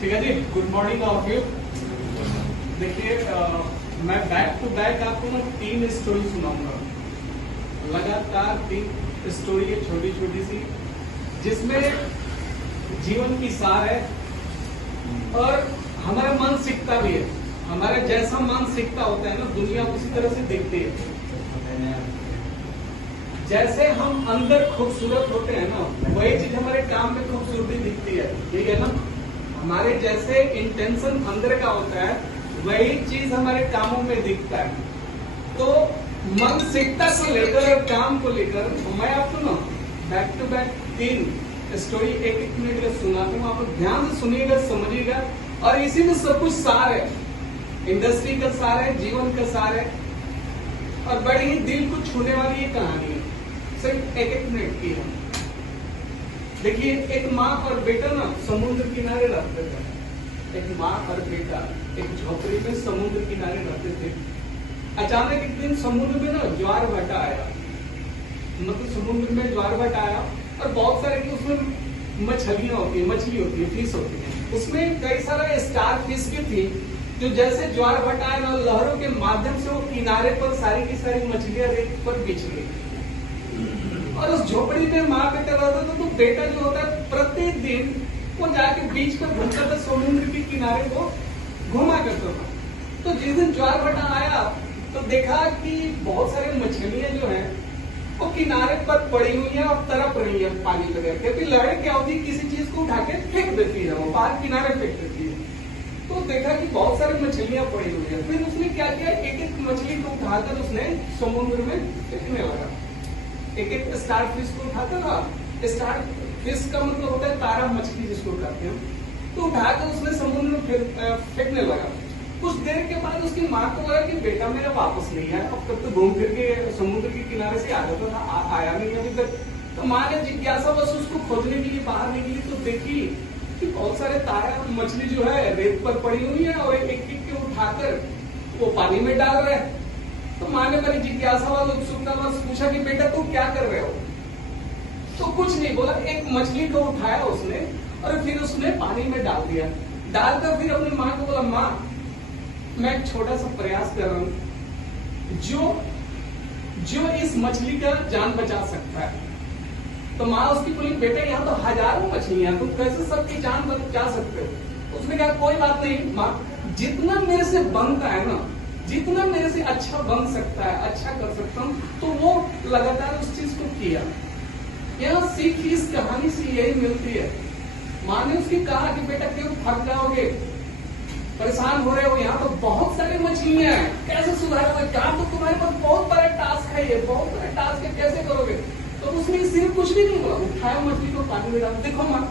ठीक है जी, good morning of you. देखिए मैं बैक टू बैक आपको ना 3 स्टोरी सुनाऊंगा, लगातार 3 स्टोरी है छोटी छोटी सी, जिसमें जीवन की सार है और हमारा मन सीखता भी है। हमारा जैसा मन सीखता होता है ना, दुनिया उसी तरह से देखती है। जैसे हम अंदर खूबसूरत होते हैं ना, वही चीज हमारे काम में खूबसूरती दिखती है, ठीक है ना। हमारे जैसे इंटेंशन अंदर का होता है, वही चीज हमारे कामों में दिखता है। तो मानसिकता को लेकर, काम को लेकर मैं आपको ना बैक टू बैक 3 स्टोरी एक मिनट का सुनाता हूँ। आप ध्यान से सुनिएगा, समझिएगा, और इसी में सब कुछ सार है। इंडस्ट्री का सार है, जीवन का सार है, और बड़ी ही दिल को छूने वाली ये कहानी है। सिर्फ एक मिनट की है। देखिए, एक माँ और बेटा ना समुद्र किनारे रहते थे। एक माँ और बेटा एक झोपड़ी में समुद्र किनारे रहते थे। अचानक एक दिन समुद्र में ना ज्वार भाटा आया, मतलब समुद्र में ज्वार भाटा आया और बहुत सारे उसमें मछलियां होती है, मछली होती है, फिश होती है। उसमें कई सारा स्टार फिश भी थी, जो जैसे ज्वार भाटा आया ना, लहरों के माध्यम से वो किनारे पर सारी की सारी मछलियां रेत पर बिछ गई। और उस झोपड़ी में माँ बेटा रहता था, तो बेटा जो होता है प्रतिदिन वो जाके बीच पर घूमता था, समुद्र के किनारे को घूमा करता था। तो जिस दिन ज्वार भाटा आया तो देखा कि बहुत सारी मछलियां जो हैं वो किनारे पर पड़ी हुई है और तरप रही है पानी लगा, क्योंकि लहर क्या होती है, किसी चीज को उठा के फेंक देती है, वो बाहर किनारे फेंक देती है। तो देखा कि बहुत सारी मछलियां पड़ी हुई है। फिर उसने क्या किया, एक एक मछली को उठाकर उसने समुद्र में फेंकने लगा। एक एक स्टार फिश को उठाकर ना, स्टार फिश का मतलब होता है तारा मछली जिसको कहते हैं, तो उठाकर उसने समुद्र में फेंकने लगा। कुछ देर के बाद उसकी माँ को लगा कि बेटा मेरा वापस नहीं आया, अब तक तो घूम फिर के समुद्र के किनारे से आ जाता था, आया नहीं अभी तक। तो माँ ने जिज्ञासा बस उसको खोजने के लिए बाहर निकली, तो देखी कि बहुत सारे तारा मछली जो है रेत पर पड़ी हुई है और एक एक के उठाकर वो पानी में डाल रहे हैं। तो माँ ने बड़ी जिज्ञासा वाला उत्सुकता बस पूछा कि बेटा तुम क्या कर रहे हो? तो कुछ नहीं बोला, एक मछली को उठाया उसने और फिर उसने पानी में डाल दिया। डालकर फिर अपनी माँ को बोला, माँ मैं एक छोटा सा प्रयास कर रहा हूँ जो इस मछली का जान बचा सकता है। तो माँ उसकी बोली, बेटा यहाँ तो हजारों मछलियां, तुम कैसे सबकी जान बचा सकते हो? उसने कहा कोई बात नहीं माँ, जितना मेरे से बनता है ना, जितना मेरे से अच्छा बन सकता है, अच्छा कर सकता हूँ, तो वो लगातार उस चीज को किया। यहाँ सीख इस कहानी से यही मिलती है। माँ ने उसकी कहा कि बेटा क्यों थक जाओगे, परेशान हो रहे हो, यहाँ तो बहुत सारी मछलियां हैं, कैसे सुधारोगे? काम तो तुम्हारे पास बहुत बड़ा टास्क है, ये बहुत बड़ा टास्क है, कैसे करोगे? तो उसने सिर्फ कुछ भी नहीं बोला, उठाया मछली को पानी में डाल, देखो माँ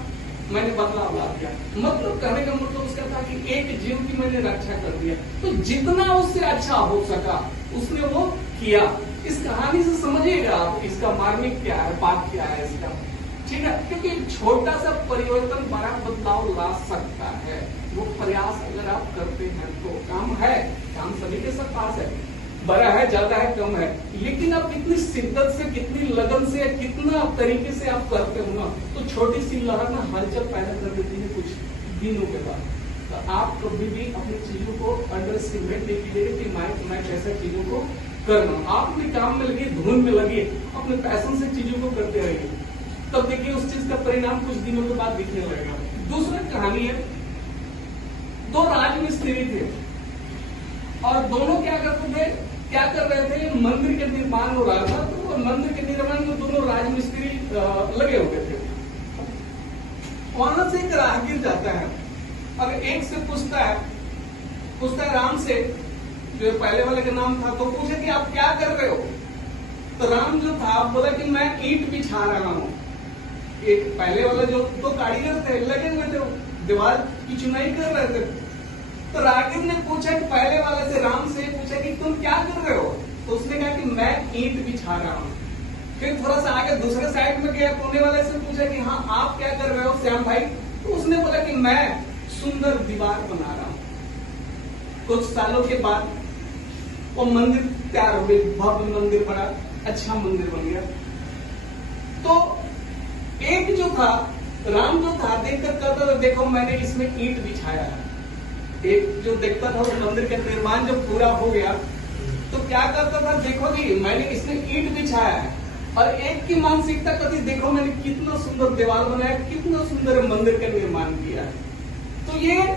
मैंने बदलाव ला दिया। मतलब कहने का मतलब उसका था कि एक जीव की मैंने रक्षा कर दिया। तो जितना उससे अच्छा हो सका उसने वो किया। इस कहानी से समझिएगा आप इसका मार्मिक क्या है, बात क्या है इसका, ठीक है? क्योंकि छोटा सा परिवर्तन बड़ा बदलाव ला सकता है। वो प्रयास अगर आप करते हैं तो काम है, काम सभी के सब पास है, बड़ा है, ज्यादा है, कम है, लेकिन आप कितनी शिद्दत से, कितनी लगन से, कितना तरीके से आप करते हो ना, तो छोटी सी लहर ना हलचल पैदा कर देती है कुछ दिनों के बाद। तो आप कभी भी अपनी चीजों को अंडर एस्टिमेट नहीं कीजिएगा कि मैं कैसे चीजों को करना। आप अपने काम में लगिए, धुन में लगिए, अपने पैशन से चीजों को करते रहिए, तब देखिए उस चीज का परिणाम कुछ दिनों के बाद दिखने लगेगा। दूसरा कहानी है, 2 राजमिस्त्री थे और दोनों क्या कर रहे थे, मंदिर के निर्माण हो रहा था। तो मंदिर के निर्माण में दोनों राजमिस्त्री लगे हुए थे। वहां से एक राहगीर जाता है और एक से पूछता है राम से, जो पहले वाले का नाम था, तो पूछे कि आप क्या कर रहे हो? तो राम जो था बोला कि मैं ईंट बिछा रहा हूँ। एक पहले वाला जो 2 कारीगर थे लगे हुए थे, दीवार की चुनाई कर रहे थे। तो राहगीर ने पूछा कि पहले वाले से, राम से पूछा कि तुम क्या कर रहे हो? तो उसने कहा कि मैं ईंट बिछा रहा हूँ। फिर थोड़ा सा आगे दूसरे साइड में गया, कोने वाले से पूछा कि हाँ आप क्या कर रहे हो श्याम भाई? तो उसने बोला कि मैं सुंदर दीवार बना रहा हूँ। कुछ सालों के बाद वो मंदिर तैयार हो गई, भव्य मंदिर, बड़ा अच्छा मंदिर बन गया। तो एक जो था राम जो था देखकर कहता था देखो मैंने इसमें ईंट बिछाया है। एक जो देखता था वो मंदिर का निर्माण जब पूरा हो गया तो क्या करता था, देखो जी मैंने इसमें ईंट बिछाया है। और एक की मानसिकता कहती देखो मैंने कितना सुंदर दीवार बनाया, कितना सुंदर मंदिर का निर्माण किया है। तो ये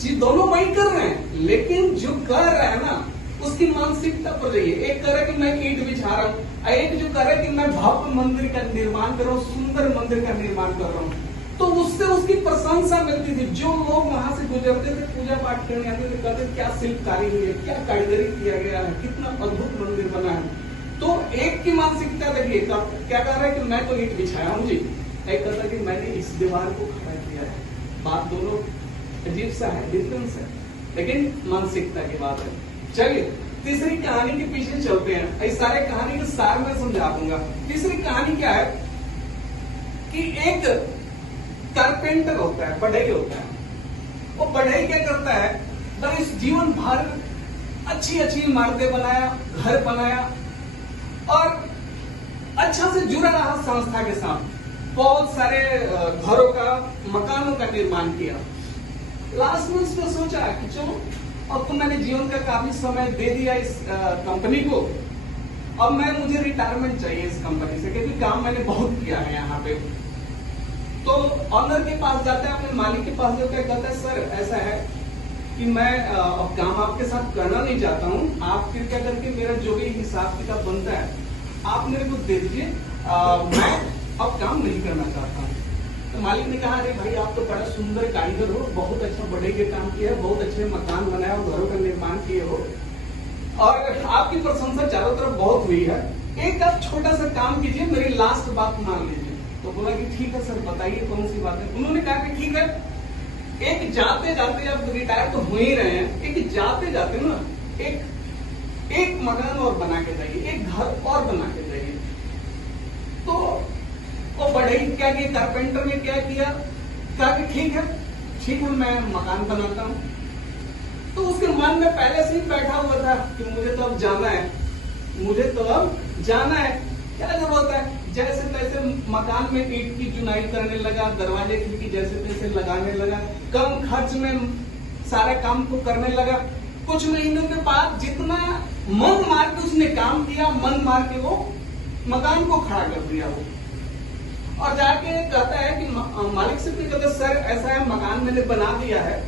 चीज दोनों वही कर रहे हैं, लेकिन जो कर रहा है ना उसकी मानसिकता पर जाइए। एक कह रहा है कि मैं ईंट बिछा रहा हूँ, एक जो कह रहा है कि मैं भव्य मंदिर का निर्माण कर रहा हूँ, सुंदर मंदिर का निर्माण कर रहा हूँ। तो उससे उसकी प्रशंसा मिलती थी। जो लोग वहां से गुजरते थे, पूजा पाठ करने आते थे, कहते क्या शिल्पकारी हुई है, क्या कारीगरी किया गया है, कितना अद्भुत मंदिर बना है। तो एक की मानसिकता देखिए क्या कह रहा है कि मैं तो ईंट बिछाया हूँ जी, एक कहता है कि मैंने इस दीवार को खड़ा किया है। बात दोनों अजीब सा है, डिफरेंस है, लेकिन मानसिकता की बात है। चलिए तीसरी कहानी के पीछे चलते हैं। इस सारे कहानी के सार में समझा दूंगा। तीसरी कहानी क्या है कि एक कारपेंटर होता है, बढ़ई होता है। वो बढ़ई क्या करता है, बस इस जीवन भर अच्छी अच्छी इमारतें बनाया, घर बनाया और अच्छा से जुड़ा रहा संस्था के साथ। बहुत सारे घरों का, मकानों का निर्माण किया। लास्ट में उसने सोचा कि चलो अब तो मैंने जीवन का काफी समय दे दिया इस कंपनी को, अब मुझे रिटायरमेंट चाहिए इस कंपनी से, क्योंकि काम मैंने बहुत किया है यहाँ पे। तो ऑनर के पास जाता है, अपने मालिक के पास जाता है, कहता है सर ऐसा है कि मैं अब काम आपके साथ करना नहीं चाहता हूँ, आप कृपया करके मेरा जो भी हिसाब किताब बनता है आप मेरे को दे दीजिए, मैं अब काम नहीं करना चाहता हूँ। तो मालिक ने कहा अरे भाई आप तो बड़ा सुंदर कारीगर हो, बहुत अच्छा बढ़ई के काम किया है, बहुत अच्छे मकान बनाया हो, घरों का निर्माण किए हो और आपकी प्रशंसा चारों तरफ बहुत हुई है, एक आप छोटा सा काम कीजिए, मेरी लास्ट बात मान लीजिए। तो बोला कि ठीक है सर बताइए कौन सी बात है। उन्होंने कहा कि ठीक है, एक जाते जाते अब रिटायर तो हो ही रहे हैं, एक जाते जाते ना एक मकान और बना के जाइए, एक घर और बना के जाइए। तो वो बढ़ई क्या किया, कारपेंटर ने क्या किया, कहा कि ठीक है मैं मकान बनाता हूँ। तो उसके मन में पहले से ही बैठा हुआ था कि मुझे तो अब जाना है, क्या जरूरत है। जैसे तैसे मकान में ईंट की चुनाई करने लगा, दरवाजे खिड़की जैसे तैसे लगाने लगा, कम खर्च में सारे काम को करने लगा। कुछ महीनों के बाद जितना मन मार के उसने काम किया, मन मार के वो मकान को खड़ा कर दिया वो। और जाके कहता है कि मालिक से कहता सर ऐसा है, मकान मैंने बना दिया है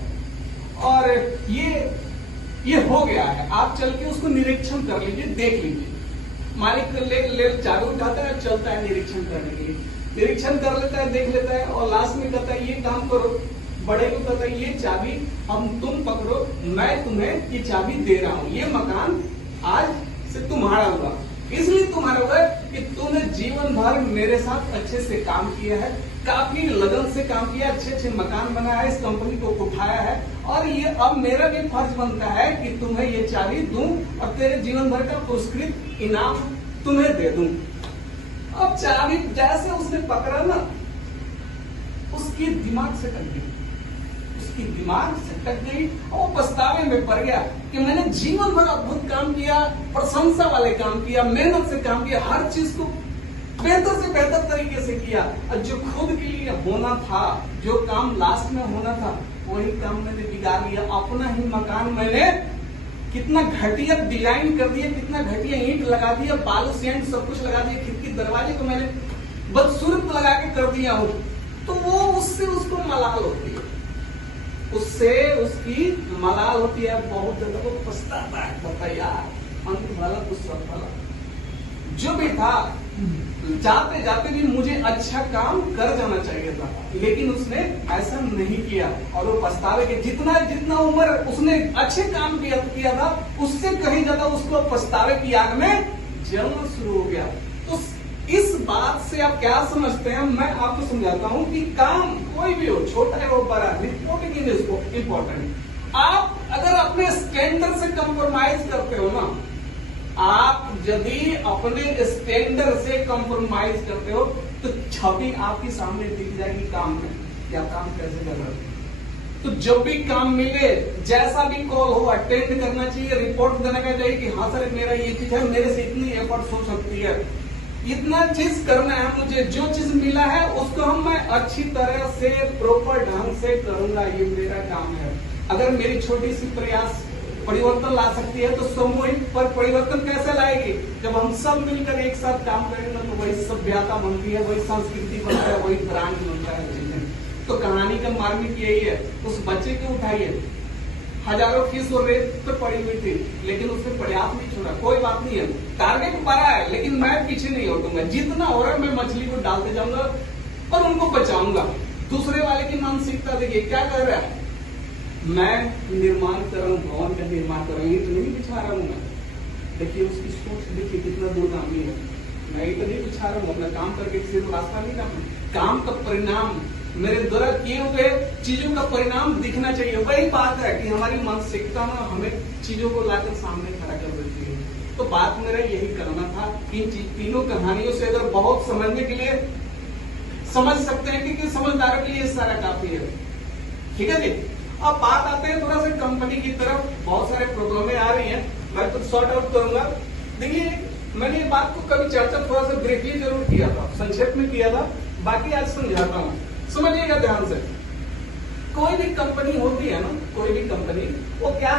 और ये हो गया है, आप चल के उसको निरीक्षण कर लीजिए, देख लीजिए। मालिक ले चाबी उठाता है, चलता है निरीक्षण करने के लिए, निरीक्षण कर लेता है, देख लेता है और लास्ट में कहता है ये काम करो। बड़े को कहता है ये चाबी तुम पकड़ो, मैं तुम्हें ये चाबी दे रहा हूँ, ये मकान आज से तुम्हारा हुआ, इसलिए तुम्हारा हुआ कि तूने जीवन भर मेरे साथ अच्छे से काम किया है, काफी लगन से काम किया, अच्छे अच्छे मकान बनाया है, इस कंपनी को उठाया है और ये अब मेरा भी फर्ज बनता है कि तुम्हें ये चाबी दूं और तेरे जीवन भर का पुरस्कृत इनाम तुम्हें दे दूं। अब चाबी जैसे उसने पकड़ा ना, उसकी दिमाग से कट गई, और वो पछतावे में पड़ गया कि मैंने जीवन भर अद्भुत काम किया, प्रशंसा वाले काम किया, मेहनत से काम किया, हर चीज को बेहतर से बेहतर तरीके से किया और जो खुद के लिए होना था, जो काम लास्ट में होना था, वही काम मैंने बिगाड़ लिया। अपना ही मकान मैंने कितना घटिया डिजाइन कर दिया, कितना घटिया ईंट लगा दिया, बालू सीमेंट सब कुछ लगा दिया, खिड़की दरवाजे को मैंने बदसूरत लगा के कर दिया हूँ। तो वो उससे उसको मलाल होती है, उससे उसकी मलाल होती है, बहुत ज्यादा वो पछताता है, बताइए यार अंत वाला कुछ सब वाला जो भी था, जाते जाते भी मुझे अच्छा काम कर जाना चाहिए था, लेकिन उसने ऐसा नहीं किया और वो पछतावे के जितना उम्र उसने अच्छे काम किया था, उससे कहीं ज्यादा उसको पछतावे की आग में जलना शुरू हो गया। तो इस बात से आप क्या समझते हैं, मैं आपको समझाता हूं कि काम कोई भी हो, छोटा हो बड़ा, रिपोर्टिंग इज इम्पोर्टेंट। आप अगर अपने स्टैंडर्ड से कंप्रोमाइज करते हो ना, आप यदि अपने स्टैंडर्ड से कंप्रोमाइज करते हो तो छवि आपके सामने दिख जाएगी काम में, क्या काम कैसे कर रहे हो। तो जब भी काम मिले, जैसा भी कॉल हो, अटेंड करना चाहिए, रिपोर्ट देना चाहिए कि हाँ सर मेरा ये चीज है, मेरे से इतनी एफर्ट्स हो सकती है। इतना चीज करना है मुझे, जो चीज मिला है उसको मैं अच्छी तरह से प्रॉपर ढंग से करूंगा, ये मेरा काम है। अगर मेरी छोटी सी प्रयास परिवर्तन ला सकती है तो सामूहिक पर परिवर्तन कैसे लाएगी? जब हम सब मिलकर एक साथ काम करेंगे तो वही सभ्यता बनती है, वही संस्कृति बनता है, वही ब्रांड बनता है चीजें। तो कहानी का मार्मिक यही है, उस बच्चे को उठाइए, हजारों फीस और रेत पे पड़ी हुई थी, लेकिन उसने प्रयास नहीं छोड़ा। कोई बात नहीं है, टारगेट बड़ा है, लेकिन मैं पीछे नहीं हटूंगा। जितना हो रहा है मैं मछली को डालते जाऊंगा और उनको बचाऊंगा। दूसरे वाले की मानसिकता देखिए क्या कर रहा है, मैं निर्माण कर रहा हूँ, भवन का निर्माण कर रहा हूँ, ईंट नहीं बिछा रहा हूँ मैं। देखिए उसकी सोच देखिए कितना दूरगामी है। मैं ईंट नहीं बिछा रहा हूँ, अपना काम करके किसी को रास्ता नहीं डालूं। काम का परिणाम, मेरे द्वारा किए हुए चीजों का परिणाम दिखना चाहिए। वही बात है कि हमारी मानसिकता ना हमें चीजों को लाकर सामने खड़ा कर देती है। तो बात मेरा यही करना था कि तीनों कहानियों से अगर बहुत समझने के लिए समझ सकते हैं, क्योंकि समझदारों के लिए सारा काफी है। ठीक है जी। अब बात आते हैं थोड़ा सा कंपनी की तरफ। बहुत सारे प्रॉब्लमें आ रही हैं, मैं कुछ सॉर्ट आउट करूंगा। देखिए मैंने ये बात को कभी चर्चा थोड़ा सा ब्रीफली जरूर किया था, संक्षेप में किया था, बाकी आज समझाता हूँ, समझिएगा ध्यान से। कोई भी कंपनी होती है ना, कोई भी कंपनी, वो क्या